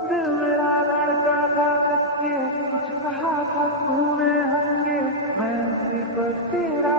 दिल मेरा लड़का था कच्चे, कुछ कहा था तूने हंगे, मैं उसी पर तेरा